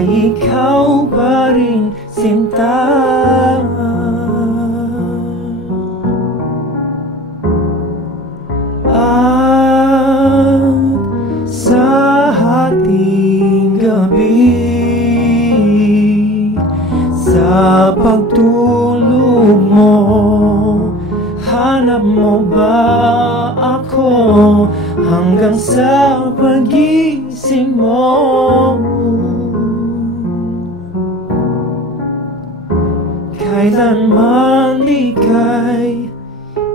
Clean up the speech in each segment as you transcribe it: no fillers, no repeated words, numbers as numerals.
ay ikaw pa rin, sinta. At sa ating gabi, sa pagtulog mo, hanap mo ba ako hanggang sa pagising mo? Kailanman ika'y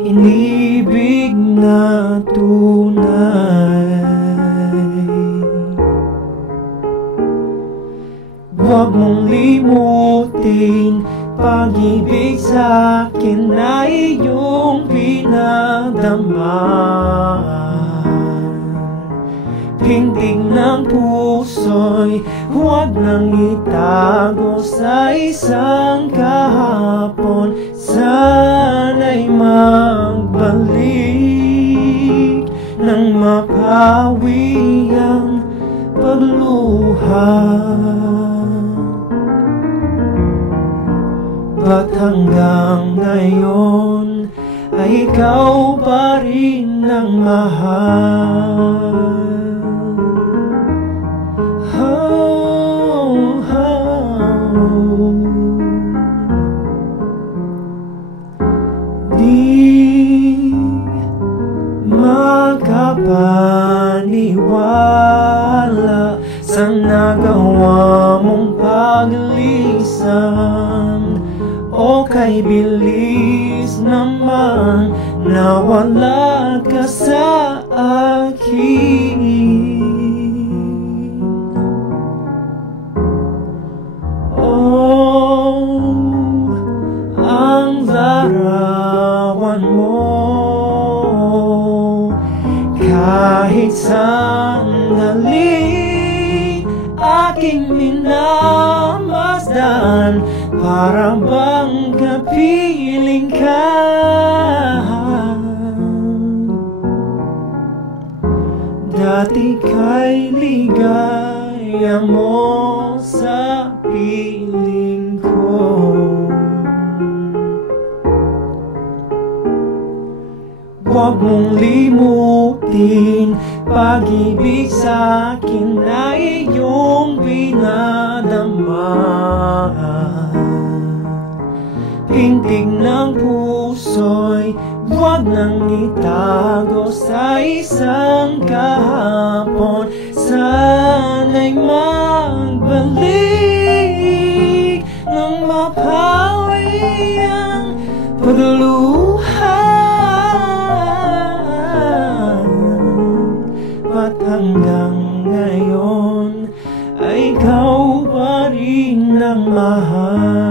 inibig na tunay. Huwag mong limutin, pag-ibig sa'kin ay iyong pinadama. Pintig ng puso'y huwag nang itago sa isang kahapon. Sana'y magbalik nang mapawi ang pagluha. Ba't hanggang ngayon ay ikaw pa rin ang mahal? Di makapaniwala sa nagawa mong paglisan. O kay bilis naman nawala ka sa akin. Oh, ang larawan mo, kahit sandali aking minamasdan, para bang kapiling ka. Dati kay ligaya mo sa piling ko. Huwag mong limutin, pag-ibig sa'kin ay iyong pinadama. Pintig ng puso'y huwag nang itago sa isang kahapon. Sana'y magbalik nang mapawi ang pagluha. Ba't hanggang ngayon ay ikaw pa rin ang mahal?